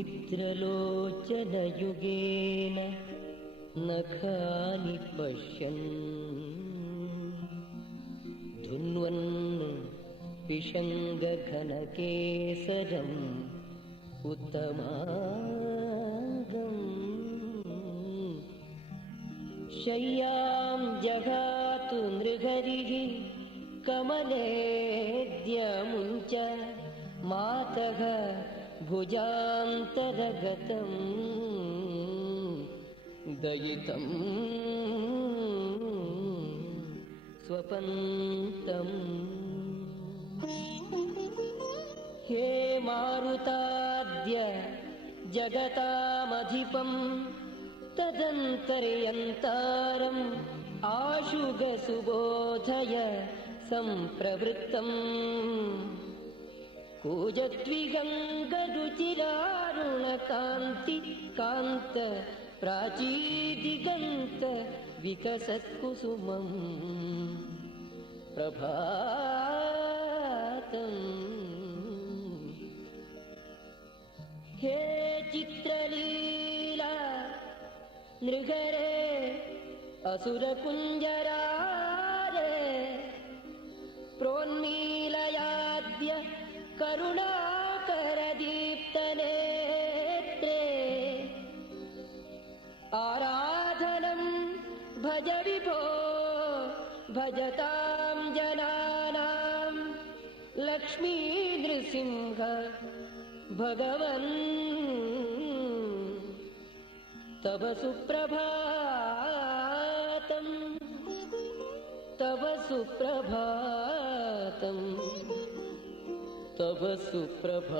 निद्रलोचनयुगेन नखानि पश्यन् धुन्वन् पिशङ्गघनकेसरम् उत्तमाङ्गम् शय्यां जगातु नृहरिः कमलेद्यमुञ्च मातः भुजान्तरगतं दयितं स्वपन्तम् हे मारुताद्य जगतामधिपं तदन्तर्यन्तारम् आशुगसुबोधय सम्प्रवृत्तम् कूजद्विगङ्गरुचिरारुणकान्ति कान्त प्राचीदिगन्त विकसत्कुसुमम् प्रभातम् हे चित्रलीला नृहरे असुरकुञ्जरारे प्रोन्मीलयाद्य करुणाकरदीप्तनेत्रे आराधनं भज विभो भजतां जनानां लक्ष्मी नृसिंह भगवन् तव सुप्रभातम् तव सुप्रभातम् तव सुप्रभातम्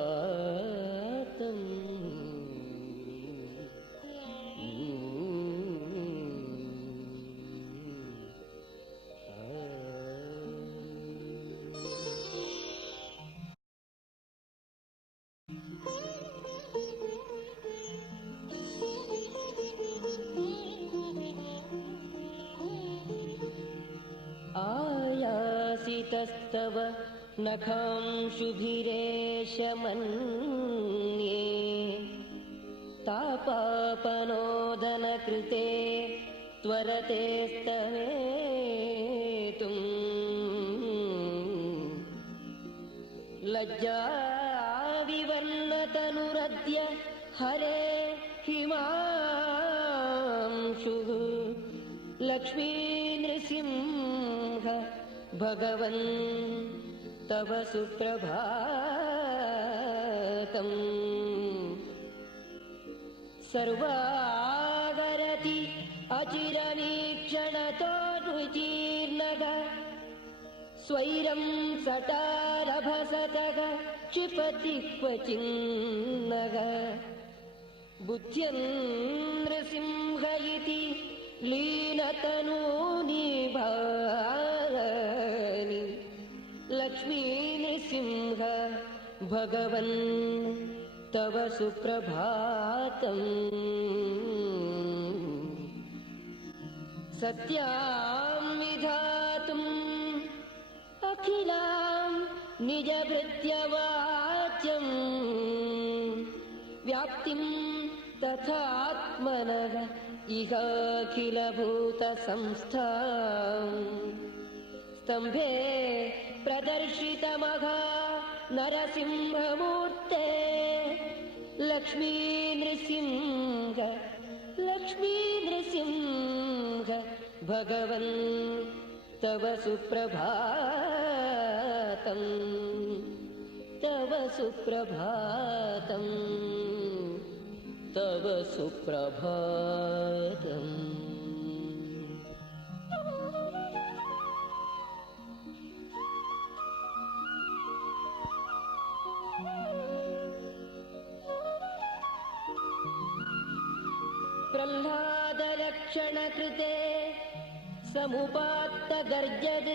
आयासितस्तव नखांशुभिरेशमन्ये तापापनोदनकृते त्वरते स्तवेतुम् लज्जाविवर्णतनुरद्य हरे हिमांशुः लक्ष्मी नृसिंह भगवन् तव सुप्रभातम् सर्वागरति अचिरवीक्षणतो रुचिर्नग स्वैरं सटारभसतः क्षिपति क्वचिन्नग बुद्ध्यन्द्रसिंह इति लीनतनूनि भानि लक्ष्मी नृसिंह भगवन् तव सुप्रभातम् सत्यां विधातुम् अखिलां निजभृत्यवाच्यम् व्याप्तिं तथात्मनः इहाखिलभूतसंस्थाम् स्तम्भे प्रदर्शितमघा नरसिंहमूर्ते लक्ष्मी नृसिंह भगवन् तव सुप्रभातम् तव सुप्रभातम् तव सुप्रभातम् प्रह्लादलक्षणकृते समुपात्तगर्जद्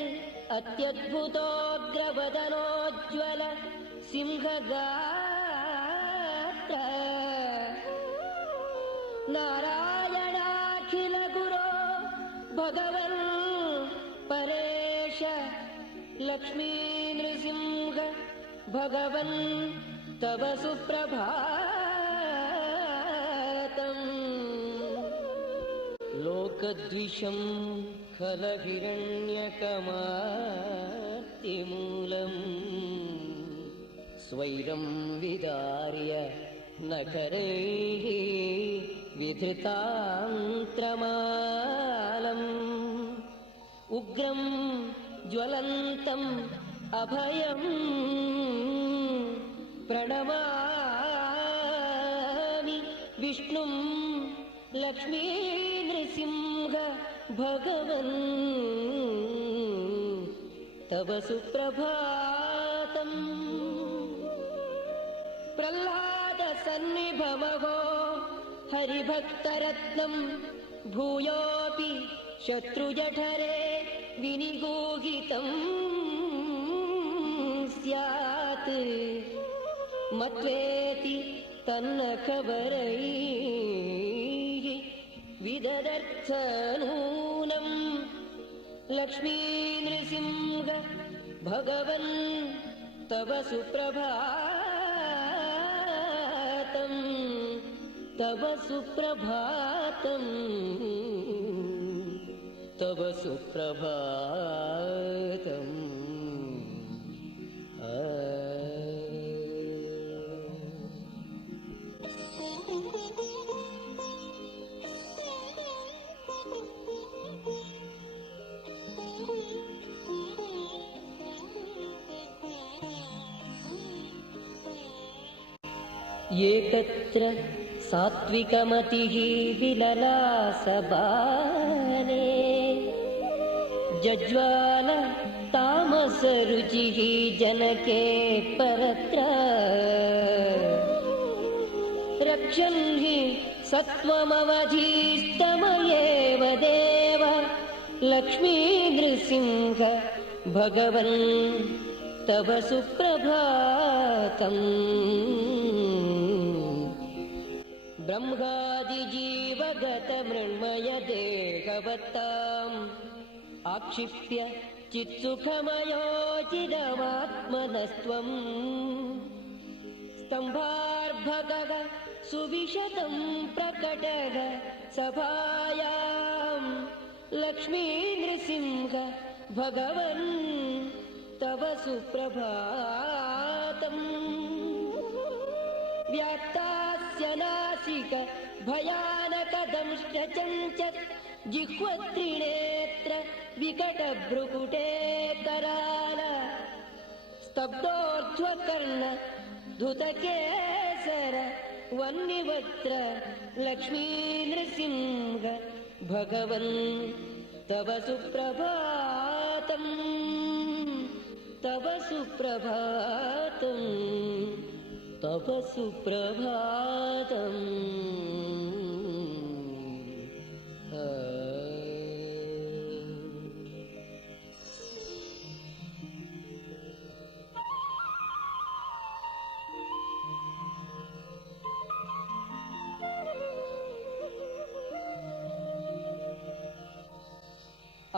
अत्यद्भुतोग्रवदनोज्ज्वल सिंहगात्र नारायणाखिलगुरो भगवन् परेश लक्ष्मी नृसिंह भगवन् तव सुप्रभातम् लोकद्विषं खलहिरण्यकमार्तिमूलम् स्वैरं विदार्य नखरैः विधृतान्त्रमालम् उग्रं ज्वलन्तम् अभयम् प्रणमामि विष्णुं लक्ष्मी नृसिंह भगवन् तव सुप्रभातम् प्रह्लाद सन्निभमहो हरिभक्तरत्नं भूयोऽपि शत्रुजठरे विनिगूहितं स्यात् मत्वेति तन्नखबरैः विददर्थ नूनं लक्ष्मी नृसिंह भगवन् तव सुप्रभातम् तव सुप्रभातम् तव सुप्रभातम् एकत्र सात्विकमतिः विललासबाले जज्वाल तामसरुचिः जनके परत्र रक्षन् हि सत्त्वमवधीस्तमयेव देव लक्ष्मी नृसिंह भगवन् तव सुप्रभातम् ब्रह्मादिजीवगतमृण्मय देहवत्ताम् आक्षिप्य चित्सुखमयोचिदमात्मनस्त्वम् स्तम्भार्भगः सुविशतं प्रकटः सभायाम् लक्ष्मी नृसिंह भगवन् तव सुप्रभातम् व्यात्तास्य नासिक भयानकदंष्टचञ्चत् जिह्वत्रिनेत्र विकटभ्रुकुटे कराल स्तब्धोर्ध्वकर्ण धुतकेसर वह्निवक्त्र लक्ष्मी नृसिंह भगवन् तव सुप्रभातम् तव सुप्रभातम् तव सुप्रभातम्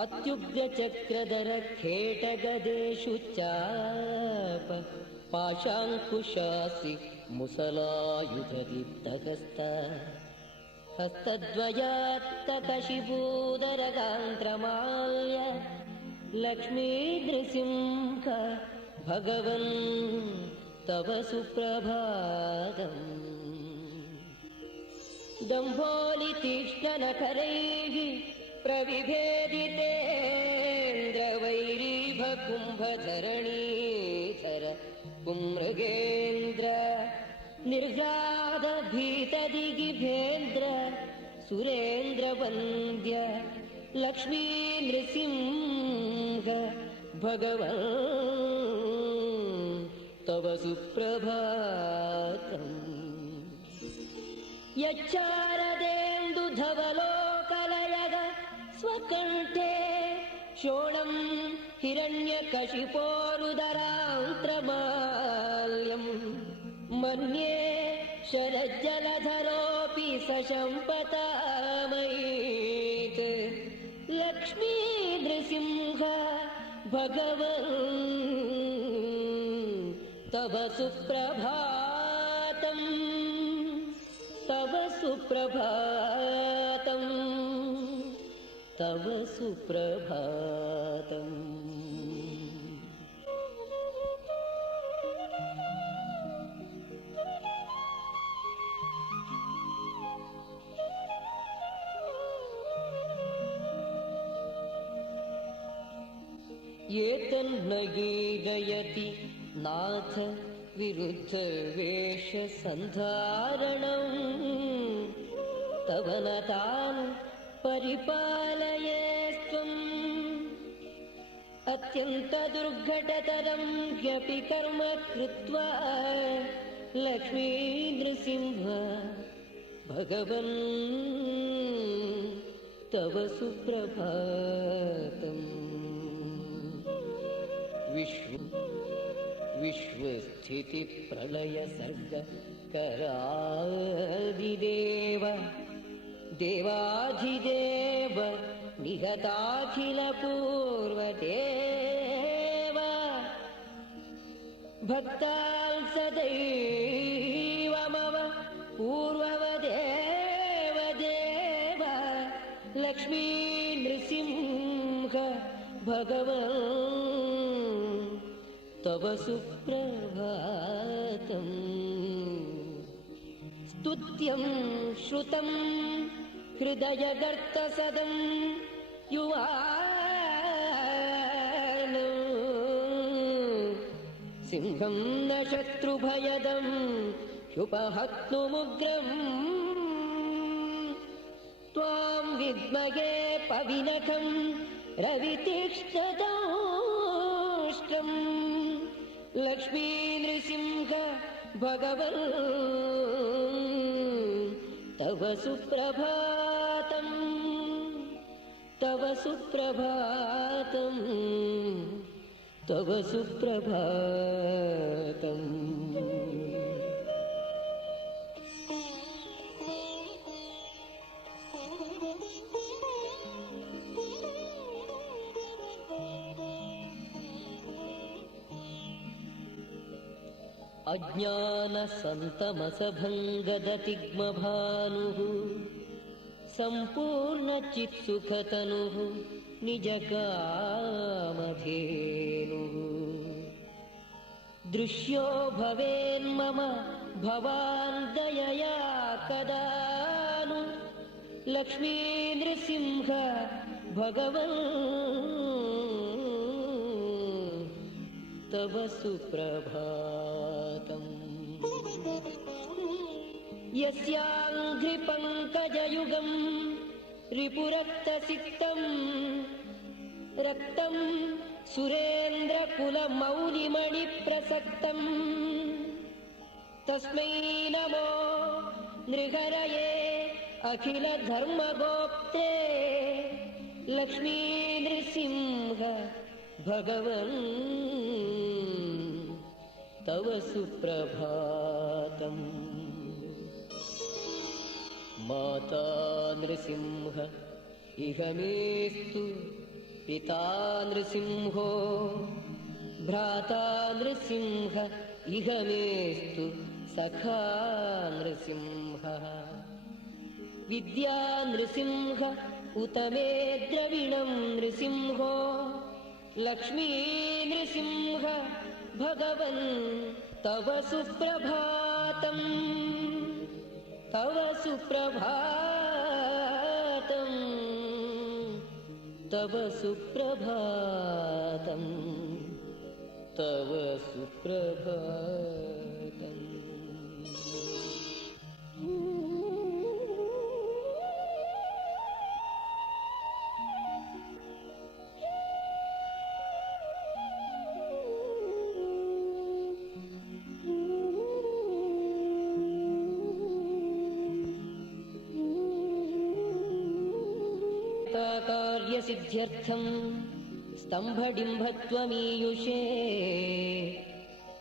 अत्युग्रचक्रधर खेटगदेषु चाप पाशाङ्कुशासि मुसलायुधदीप्तहस्त हस्तद्वयात्तकशिबूदरगान्त्रमाल्य लक्ष्मी नृसिंह भगवन् तव सुप्रभातम् दम्भोलितीक्ष्णनखरैः प्रविभेदितेन्द्रवैरीभकुम्भधरणीधर पुमृगेन्द्र निर्गादभीतदिगिभेन्द्र सुरेन्द्रवन्द्य लक्ष्मी नृसिंह भगवन् तव सुप्रभातम् यच्चारदेन्दुधवलोकलयग स्वकण्ठे शोणं हिरण्यकशिपोरुदरान्त्रमाल्यम् मन्ये शरज्जलधरोऽपि सशम्पतामयीत् लक्ष्मी नृसिंह भगवन् तव सुप्रभातम् तव सुप्रभातम् तव सुप्रभातम्। एतन्न गीयति नाथ विरुद्धवेषसन्धारणम् तव न तान् परिपालयेस्त्वम्। अत्यन्तदुर्घटतरं ह्यपि कर्म कृत्वा लक्ष्मी नृसिंह भगवन् तव सुप्रभातम्। विश्वस्थितिप्रलयसर्गकरादिदेव देवाधिदेव निहताखिलपूर्वदेव भक्तान् सदैवमव पूर्ववदेव देव लक्ष्मी नृसिंह भगवन् तव सुप्रभातम्। स्तुत्यं श्रुतं हृदयगर्तसदं युवान् सिंहं न शत्रुभयदं ह्युपहत्तुमुग्रम्। त्वां विद्महे पविनखं रवितीक्ष्णदंष्ट्रम् लक्ष्मी नृसिंह भगवन् तव सुप्रभातम्। तव सुप्रभातम्। तव सुप्रभातम्। अज्ञानसन्तमसभङ्गदतिग्मभानुः सम्पूर्णचित्सुखतनुः निजकामधेनुः दृश्यो भवेन्मम भवान् दयया कदा नु लक्ष्मी नृसिंह भगवन् तव सुप्रभातम्। यस्याङ्घ्रिपङ्कजयुगं रिपुरक्तसिक्तं रक्तं सुरेन्द्रकुलमौलिमणिप्रसक्तं तस्मै नमो नृहरये अखिलधर्मगोप्त्रे लक्ष्मी नृसिंह भगवन् तव सुप्रभातम्। माता नृसिंह इह मेस्तु पिता नृसिंहो भ्राता नृसिंह इह मेस्तु सखा नृसिंहः विद्या नृसिंह उत मे द्रविणं नृसिंहो लक्ष्मी नृसिंह भगवन् तव सुप्रभातम्। तव सुप्रभातम्। तव सुप्रभातम्। तव सुप्रभातम्। कार्यसिद्ध्यर्थं स्तम्भडिम्भत्वमीयुषे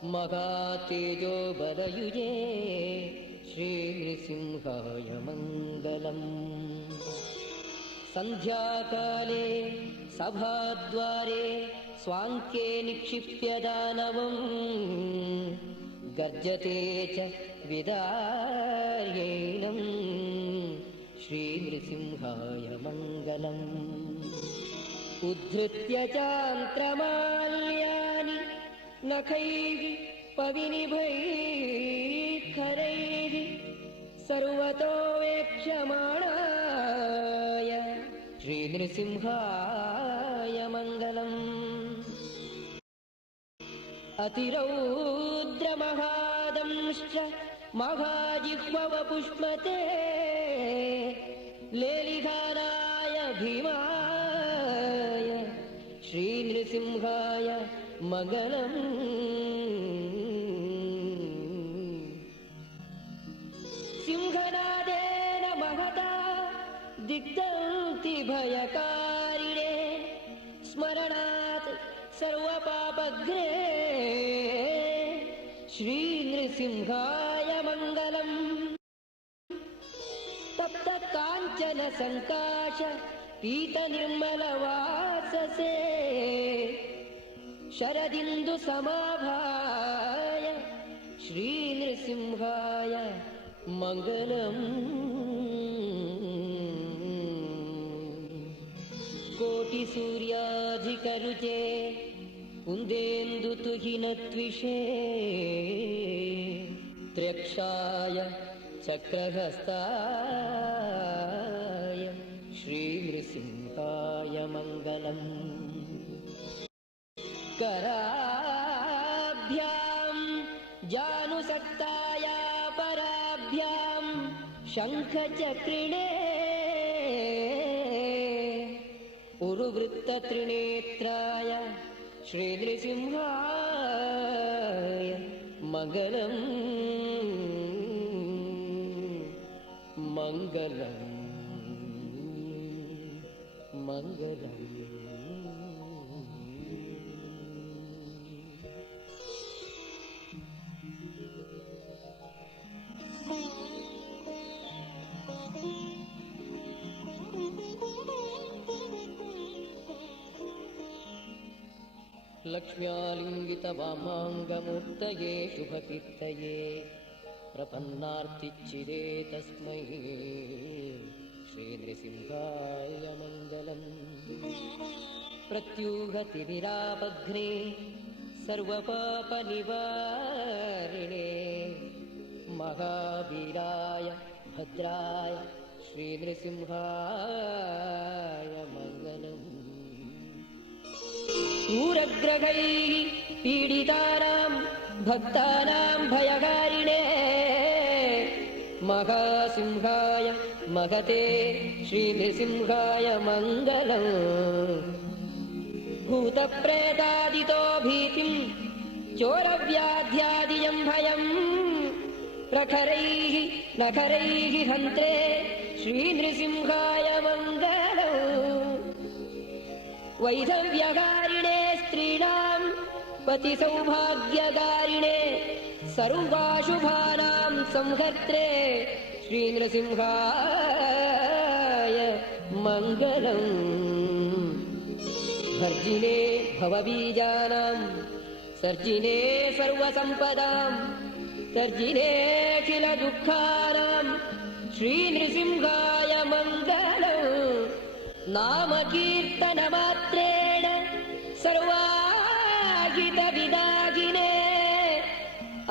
महातेजो बलयुजे श्रीनृसिंहाय मङ्गलम्। सन्ध्याकाले सभाद्वारे स्वाङ्के निक्षिप्य दानवम् गर्जते च विदार्येणम् श्रीनृसिंहाय मङ्गलम्। उद्धृत्य चान्त्रमाल्यानि नखैः पविनिभैः खरैः सर्वतो वेक्ष्यमाणाय श्रीनृसिंहाय मङ्गलम्। अतिरौद्रमहादंश्च महाजिह्ववपुष्मते लेलिहानाय भीमाय श्रीनृसिंहाय मङ्गलम्। सिंहनादेन महता दिग्दन्ति भयकारिणे स्मरणात् सर्वपापघ्ने श्रीनृसिंहाय मङ्गलम्। तप्त काञ्चन सङ्काश पीतनिर्मलवाससे शरदिन्दु समाभाय श्रीनृसिंहाय मङ्गलम्। कोटिसूर्याधिकरुचे कुन्देन्दुतुहिनत्विषे त्र्यक्षाय चक्रहस्ताय श्रीनृसिंहाय मङ्गलम्। कराभ्यां जानुसक्ताय पराभ्यां शङ्खचक्रिणे उरुवृत्तत्रिनेत्राय श्रीनृसिंहाय मङ्गलम्। मङ्गलम् मङ्गलम्। लक्ष्म्यालिङ्गितवामाङ्गमूर्तये शुभकीर्तये प्रपन्नार्तिच्चिदे तस्मै श्रीनृसिंहाय मङ्गलम्। प्रत्यूहतिमिरापघ्ने सर्वपापनिवारिणे महावीराय भद्राय श्रीनृसिंहाय मङ्गलम्। क्रूरग्रहैः पीडितानां भक्तानां भयकारिणे महासिंहाय महते श्रीनृसिंहाय मङ्गलम्। भूतप्रेतादितो भीतिं चोरव्याध्यादियं भयम् प्रखरैः नखरैः हन्त्रे श्रीनृसिंहाय मङ्गलम्। वैधव्यकारिणे स्त्रीणां पतिसौभाग्यकारिणे सर्वाशुभानां संहर्त्रे श्रीनृसिंहाय मङ्गलम्। भर्जिने भवबीजानां सर्जिने सर्वसम्पदां तर्जिनेऽखिल दुःखानां श्रीनृसिंहाय मङ्गलम्। नामकीर्तनमात्रेण सर्वाहितविदागिने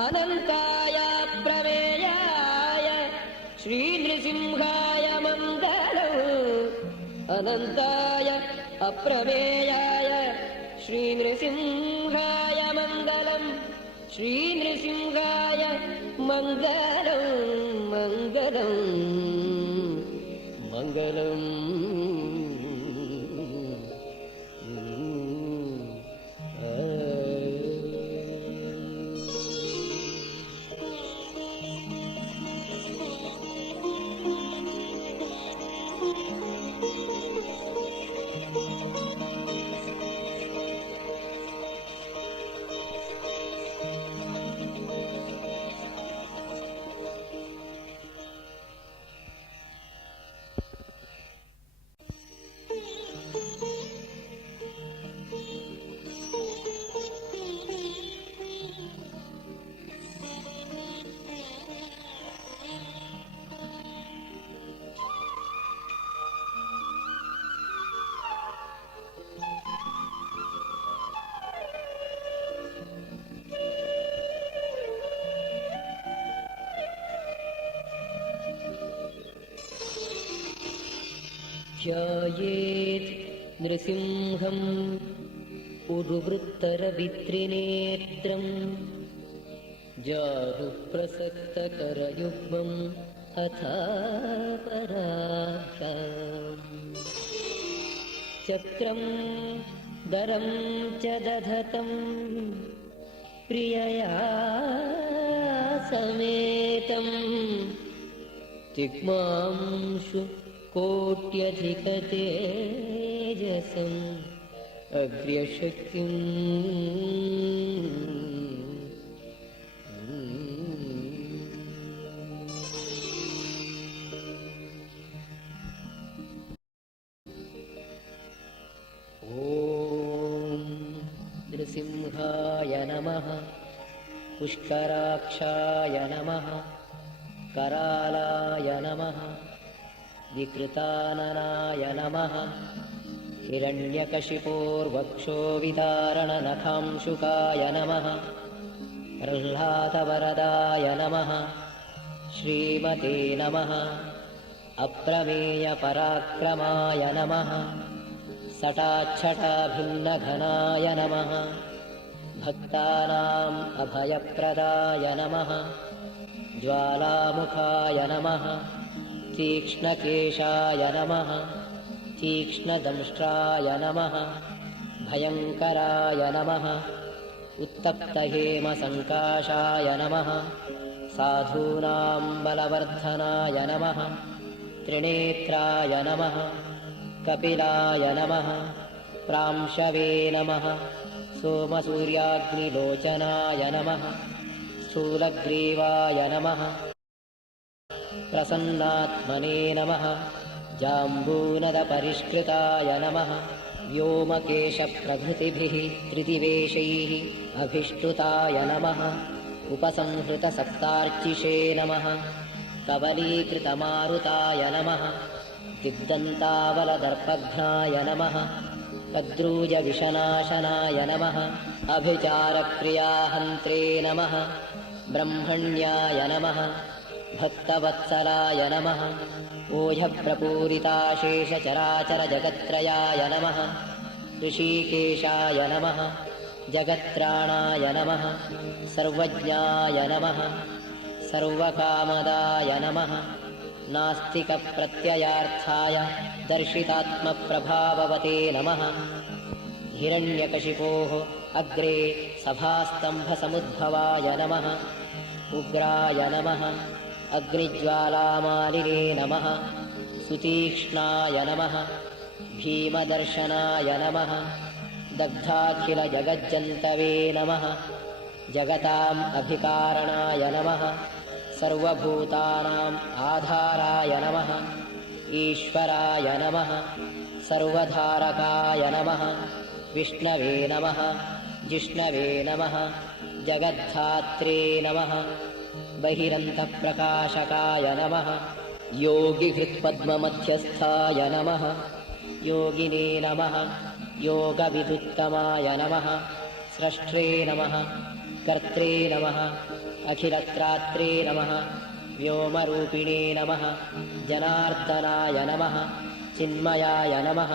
अनन्ताय प्रमेयाय श्रीनृसिंहाय मङ्गलम्। अनन्ताय अप्रमेयाय श्रीनृसिंहाय मङ्गलम्। श्रीनृसिंहाय मङ्गलम् मङ्गलम् मङ्गलम्। ध्यायेत् नृसिंहम् उरुवृत्तरवित्रिनेत्रम् जारुप्रसक्तकरयुग्मम् हठापराभ्याम् चक्रं दरं च दधतं प्रियया समेतं तिग्मांशु कोट्यधिकतेजसम् अग्र्यशक्तिम् नृसिंहाय नमः पुष्कराक्षाय नमः करालाय नमः विकृताननाय नमः हिरण्यकशिपोर्वक्षोविदारणनखांशुकाय नमः प्रह्लादवरदाय नमः श्रीमते नमः अप्रमेयपराक्रमाय नमः सटाच्छटाभिन्नघनाय नमः भक्तानाम् अभयप्रदाय नमः ज्वालामुखाय नमः तीक्ष्णकेशाय नमः तीक्ष्णदंष्ट्राय नमः भयङ्कराय नमः उत्तप्तहेमसङ्काशाय नमः साधूनां बलवर्धनाय नमः त्रिनेत्राय नमः कपिलाय नमः प्रांशवे नमः सोमसूर्याग्निलोचनाय नमः स्थूलग्रीवाय नमः प्रसन्नात्मने नमः जाम्बूनदपरिष्कृताय नमः व्योमकेशप्रभृतिभिः त्रिदिवेशैः अभिष्टुताय नमः उपसंहृतसप्तार्चिषे नमः कवलीकृतमारुताय नमः दिग्दन्तावलदर्पघ्नाय नमः कद्रूजविषनाशनाय नमः अभिचारप्रियाहन्त्रे नमः ब्रह्मण्याय नमः भक्तवत्सलाय नमः ओझप्रपूरिताशेषचराचरजगत्त्रयाय नमः ऋषिकेशाय नमः जगत्त्राणाय नमः सर्वज्ञाय नमः सर्वकामदाय नमः नास्तिकप्रत्ययार्थाय दर्शितात्मप्रभाववते नमः हिरण्यकशिपोः अग्रे सभास्तम्भसमुद्भवाय नमः उग्राय नमः अग्निज्वालामालिने नमः सुतीक्ष्णाय नमः भीमदर्शनाय नमः दग्धाखिलजगज्जन्तवे नमः जगताम् अभिकारणाय नमः सर्वभूतानाम् आधाराय नमः ईश्वराय नमः सर्वधारकाय नमः विष्णवे नमः जिष्णवे नमः जगद्धात्रे नमः बहिरन्तप्रकाशकाय नमः योगिहृत्पद्ममध्यस्थाय नमः योगिने नमः योगविदुत्तमाय नमः स्रष्ट्रे नमः कर्त्रे नमः अखिलत्रात्रे नमः व्योमरूपिणे नमः जनार्दनाय नमः चिन्मयाय नमः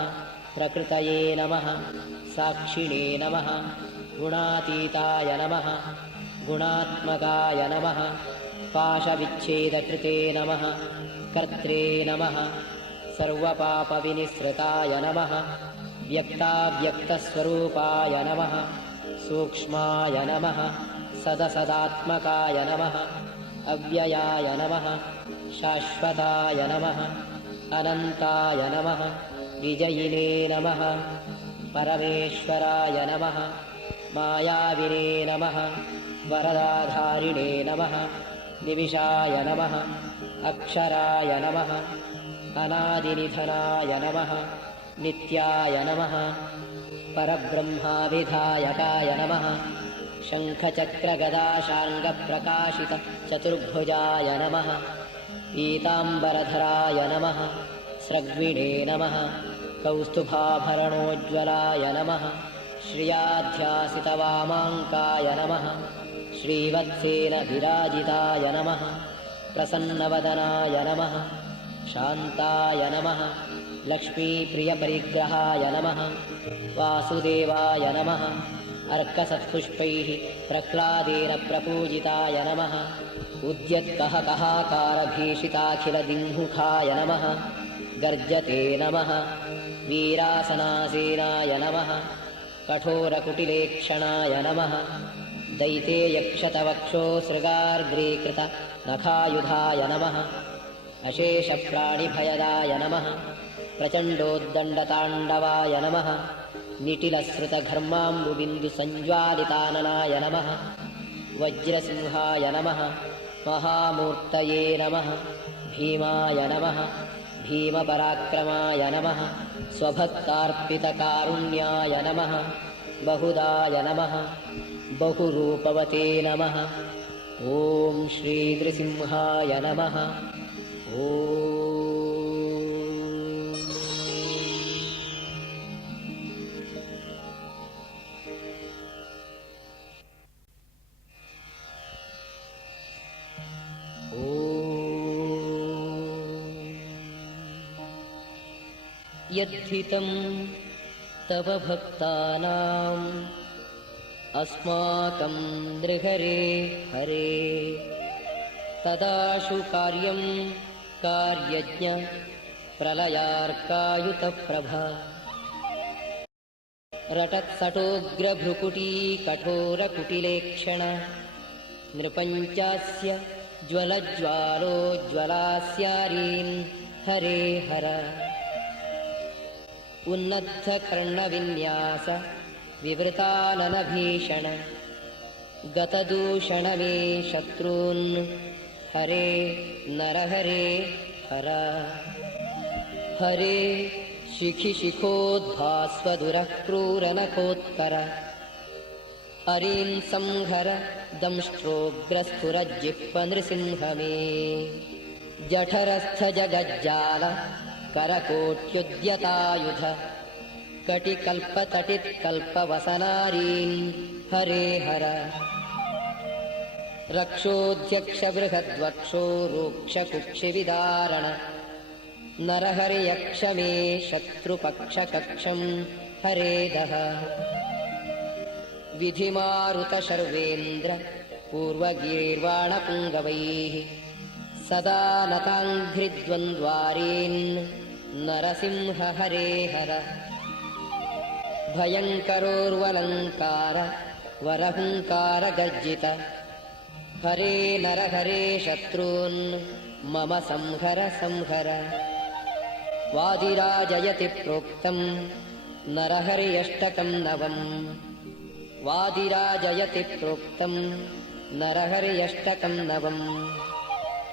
प्रकृतये नमः साक्षिणे नमः गुणातीताय नमः गुणात्मकाय नमः पाशविच्छेदकृते नमः कर्त्रे नमः सर्वपापविनिसृताय नमः व्यक्ताव्यक्तस्वरूपाय नमः सूक्ष्माय नमः सदसदात्मकाय नमः अव्ययाय नमः शाश्वताय नमः अनन्ताय नमः विजयिने नमः परमेश्वराय नमः मायाविने नमः वरदाधारिणे नमः निमिषाय नमः अक्षराय नमः अनादिनिधनाय नमः नित्याय नमः परब्रह्माविधायकाय नमः शङ्खचक्रगदाशार्ङ्गप्रकाशित चतुर्भुजाय नमः पीताम्बरधराय नमः स्रग्विणे नमः कौस्तुभाभरणोज्ज्वलाय नमः श्रियाध्यासितवामाङ्काय नमः श्रीवत्सेन विराजिताय नमः प्रसन्नवदनाय नमः शान्ताय नमः लक्ष्मीप्रियपरिग्रहाय नमः वासुदेवाय नमः अर्कसत्पुष्पैः प्रह्लादेन प्रपूजिताय नमः उद्यत्कहकहाकारभीषिताखिलदिङ्मुखाय नमः गर्जते नमः वीरासनासेनाय नमः कठोरकुटिलेक्षणाय नमः दैतेयक्षतवक्षोऽसृगार्द्रीकृतनखायुधाय नमः अशेषप्राणिभयदाय नमः प्रचण्डोद्दण्डताण्डवाय नमः निटिलश्रुतघर्माम्बुबिन्दुसञ्ज्वालिताननाय नमः वज्रसिंहाय नमः महामूर्तये नमः भीमाय नमः भीमपराक्रमाय नमः स्वभक्तार्पितकारुण्याय नमः बहुदाय नमः बहुरूपवते नमः ॐ श्रीनृसिंहाय नमः ॐ यद्धितं तव भक्तानाम् अस्माकं नृहरे हरे तदाशु कार्यं कार्यज्ञ प्रलयार्कायुतप्रभा रटत्सटोग्रभ्रुकुटी कठोरकुटिलेक्षण नृपञ्चास्य ज्वलज्वालोज्ज्वलास्यारीन् हरे हर उन्नद्धकर्णविन्यास विवृताननभीषण गतदूषण मे शत्रून् हरे नरहरे हर हरे शिखिशिखोद्भास्वदुरः क्रूरनखोत्कर हरीन् संहर दंष्ट्रोग्रस्फुरज्जिह्वनृसिंह मे जठरस्थ जगज्जाल करकोट्युद्यतायुध कटिकल्पतटित्कल्पवसनारीन् हरे हर रक्षोऽध्यक्षबृहद्वक्षो रूक्षकुक्षिविदारण नरहरियक्ष मे शत्रुपक्षकक्षं हरे दः विधिमारुतशर्वेन्द्र पूर्वगीर्वाणपुङ्गवैः सदा नताङ्घ्रिद्वन्द्वारीन् नरसिंह हरे हर भयङ्करोर्वलङ्कार वरहुङ्कार गर्जित हरे नरहरे शत्रून् मम संहर संहर वादिराजयति प्रोक्तम् नरहर्यष्टकं नवम् वादिराजयति प्रोक्तम् नरहर्यष्टकं नवम्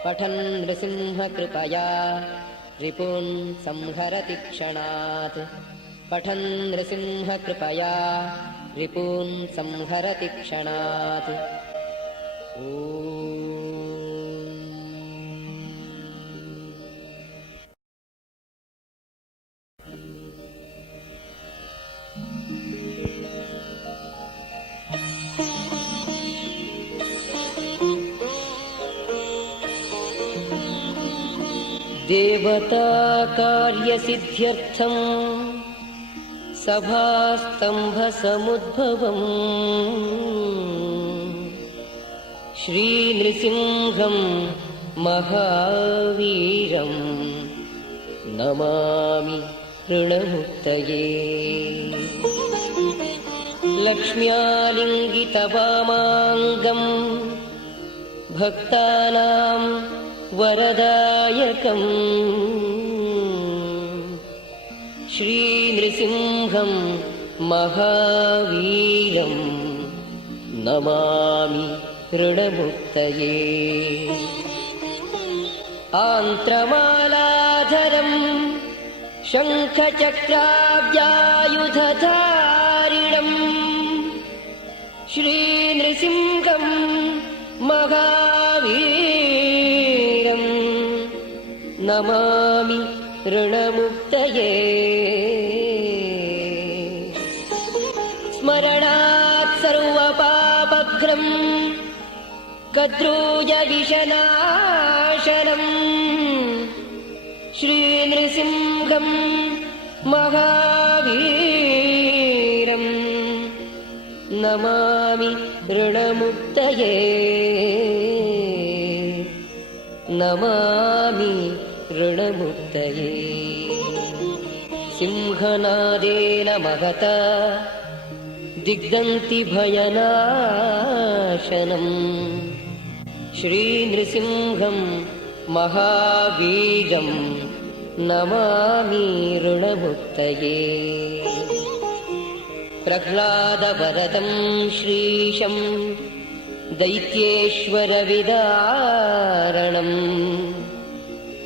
पठन् नृसिंहकृपया रिपून् संहरति क्षणात् पठन् नृसिंहकृपया रिपून् संहरति क्षणात् देवता कार्यसिद्ध्यर्थं सभास्तम्भसमुद्भवम् श्रीनृसिंहं महावीरं नमामि ऋणमुक्तये लक्ष्म्यालिङ्गितवामाङ्गं भक्तानां वरदायकम् श्रीनृसिंहं महावीरं नमामि ऋणमुक्तये आन्त्रमालाधरं शङ्खचक्राब्जायुधधारिणम् श्रीनृसिंहं महावीरं नमामि ऋणमुक्तये स्मरणात् सर्वपापघ्नम् कद्रूयविषनाशनम् श्रीनृसिंह नृसिंहं महावीरं नमामि ऋणमुक्तये नमामि ऋणमुक्तये सिंहनादेन महता दिग्दन्ति भयनाशनम् श्रीनृसिंहं महावीरं नमामि ऋणमुक्तये प्रह्लादवरदं श्रीशं दैत्येश्वरविदारणं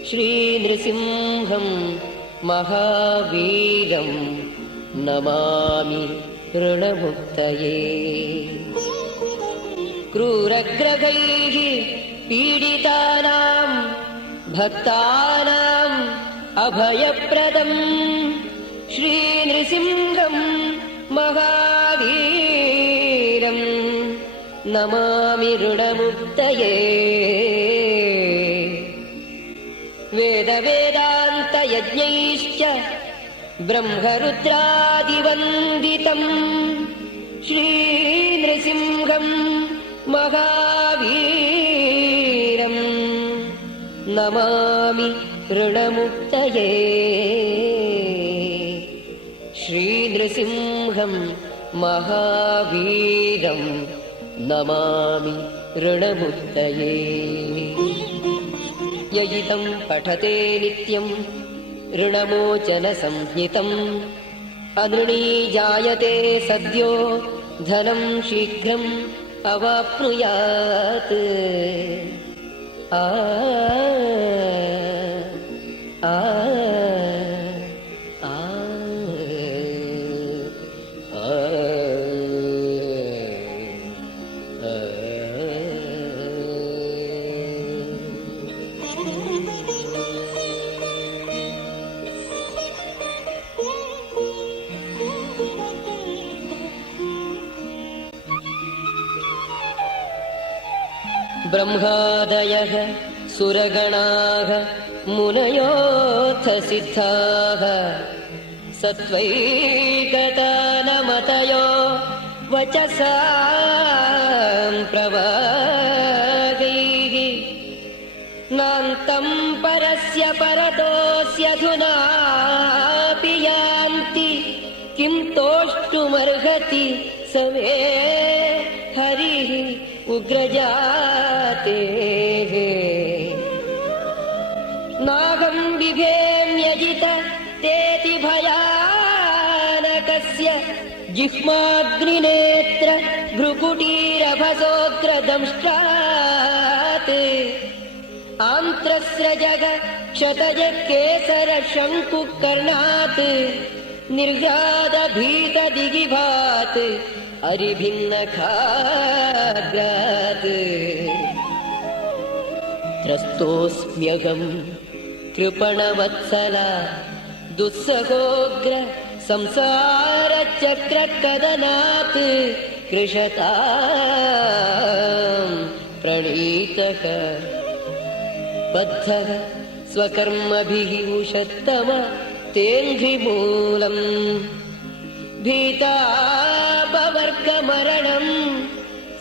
श्रीनृसिंहं महावीरं नमामि ऋणमुक्तये क्रूरग्रहैः पीडितानां भक्तानाम् अभयप्रदं श्रीनृसिंहं महावीरं नमामि ऋणमुक्तये वेदवेदान्तयज्ञैश्च ब्रह्मरुद्रादिवन्दितं श्रीनृसिंहं महावीरं नमामि ऋणमुक्तये श्रीनृसिंहं महावीरं नमामि ऋणमुक्तये ययितं पठते नित्यं ऋणमोचनसंज्ञितम् अनृणी जायते सद्यो धनं शीघ्रम् अवाप्नुयात् आ आ आ ब्रह्मादयः सुरगणाः मुनयोऽथ सिद्धाः सत्त्वैकतानमतयो वचसां प्रवादैः नान्तं परस्य परतोऽस्यधुनापि यान्ति किं तोष्टुमर्हति स मे हरिः उग्रजातेः नागं बिभेम्यजित तेति भयानकस्य जिह्माग्निनेत्र भ्रुकुटीरभसोग्रदंष्ट्रात् आन्त्रस्रजग क्षतजकेसर शङ्कुकर्णात् निर्घातभीतदिगिभात् अरिभिन्नखाग्रात् त्रस्तोऽस्म्यहं कृपणवत्सला दुःसहोग्र संसारचक्रकदनात् कृशतां प्रणीतः बद्धः स्वकर्मभिः उषत्तम तेऽङ्घ्रिमूलम् भीतापवर्गमरणं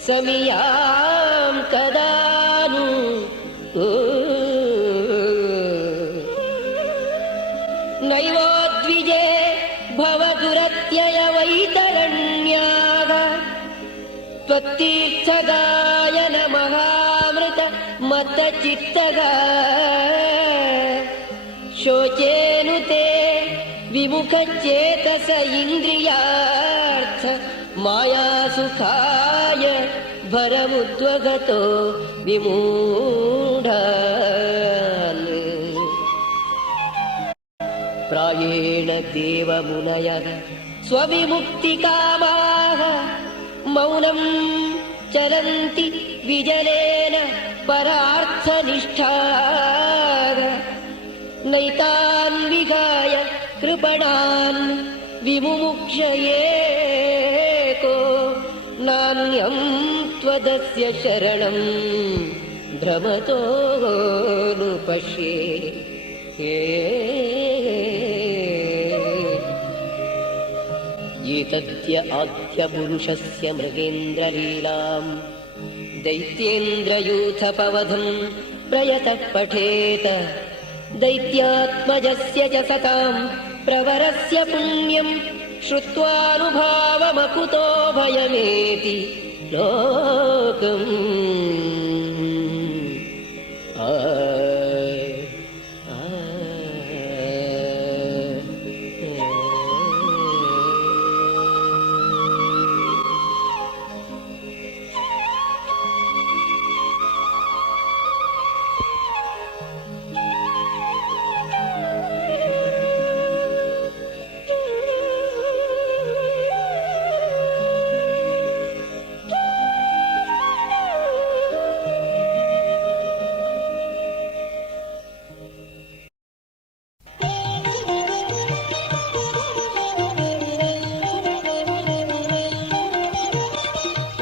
समियां कदा नु नैवोद्विजे भवदुरत्ययवैतरण्याः त्वत्तीर्थगायन महामृत मत्तचित्तः शोचेनुते विमुखचेतस इन्द्रियार्थ मायासुखाय भरमुद्वगतो विमूढान् प्रायेण देवमुनयः स्वविमुक्तिकामाः मौनं चरन्ति विजनेन परार्थनिष्ठाः नैतान् विहाय कृपणान् विमुमुक्षयेको नान्यं त्वदस्य शरणं भ्रमतो नु पश्ये एतद्य आद्यपुरुषस्य मृगेन्द्रलीलाम् दैत्येन्द्रयूथपवधम् प्रयतः पठेत दैत्यात्मजस्य च सताम् प्रवरस्य पुण्यम् श्रुत्वानुभावमकुतो भयमेति लोकम्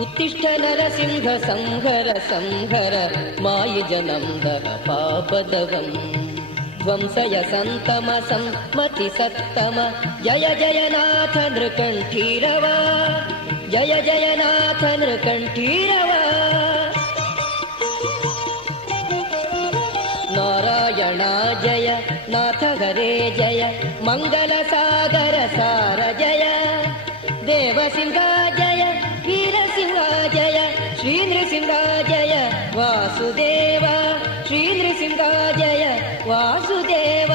उत्तिष्ठ नरसिंह संहर संहर मायुजनन्दः पापदवम् ध्वंसय सन्तम सम्मति सत्तम जय जयनाथ नृकण्ठीरव जय जयनाथ नृकण्ठीरव नारायणा जय नाथ हरे जय मङ्गलसागर सार जय देवसिंहा जय वीरसिंहा जय श्रीनृसिंहा जय वासुदेव श्रीनृसिंहा जय वासुदेव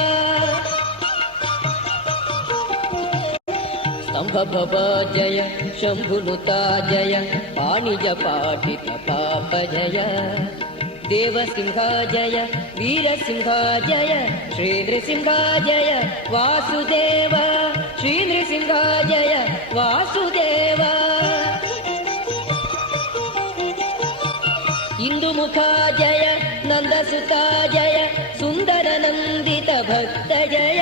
स्तम्भभवा जय शम्भुनुता जय पाणिजपाठित पाप जय देवसिंहा जय वीरसिंहा जय श्रीनृसिंहा जय वासुदेव श्रीनृसिंहा जय वासुदेव इंदुमुखा जय नंदसुता जय सुंदर नंदित भक्त जय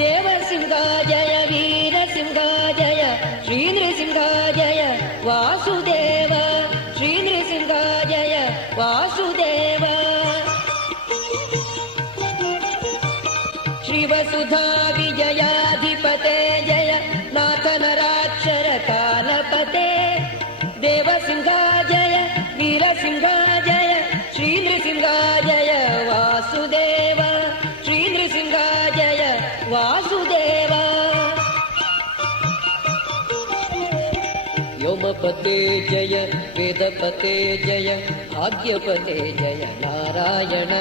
देवसिंहा जय वीरसिंहा जय श्रीनृसिंहा जय वासुदेव श्रीनृसिंहा जय वासुदेव श्रीवसुधा विजयाधिपते जय नाथ नराक्षर कालपते देवसिंहा जय वीरसिंहा जय श्रीनृसिंहा जय वासुदेव श्रीनृसिंहा जय वासुदेव व्योमपते जय वेदपते जय भाग्यपते जय नारायण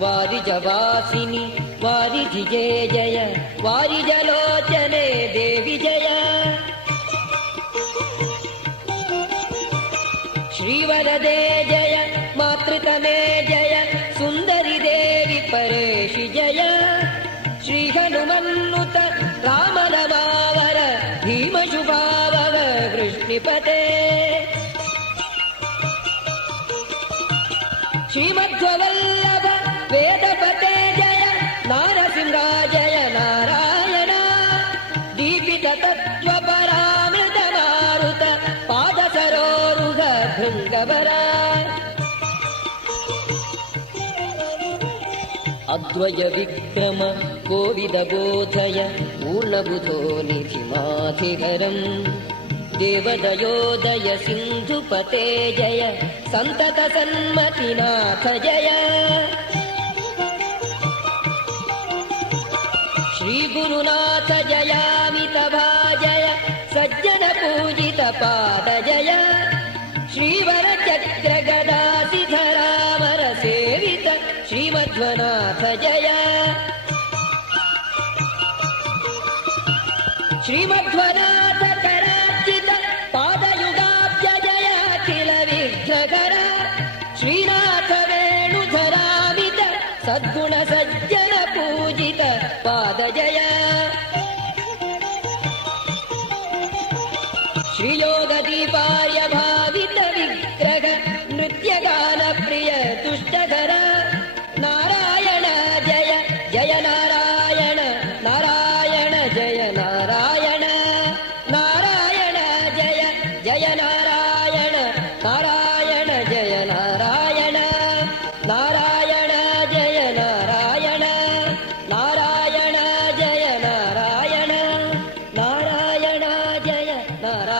वारिजवासिनि वारिजिजे जय वारिजलोचने देवि जय श्रीवरदे जय मातृतमे जय सुन्दरि देवि परेशि जय श्रीहनुमन्नुत रामनमावर भीमशुभावव वृष्णिपते श्रीमध्ववल्लभ वेदपते जय नारसिंहा जय नारायण दीपित तत्त्वपरामृत मारुत पादसरोरुह भृङ्गवरा अद्वय विक्रम कोविद बोधय पूर्णबुधो निधिमाधिहरम् देवदयोदय सिन्धुपते जय सन्तत सन्मतिनाथ जय श्रीगुरुनाथ जयामितभाजय सज्जन पूजित पाद जय श्रीवर चक्र गदासिधरामर सेवित श्रीमध्वनाथ जय श्रीमध्वनाथ करार्चित पादयुगाब्ज जय अखिल विघ्नकर श्रीनाथ वेणुधरामित सद्गुण सज्जन पूजित पाद जय श्रीयोगदीपार्य भावित विग्रह नृत्यगान प्रिय तुष्टधर नारायण जय जय नारायण नारायण जय नारायण नारायण जय जय नारायण नारायण जय नारायण नारायण जय नारायण नारायण जय नारायण नारायण नारायण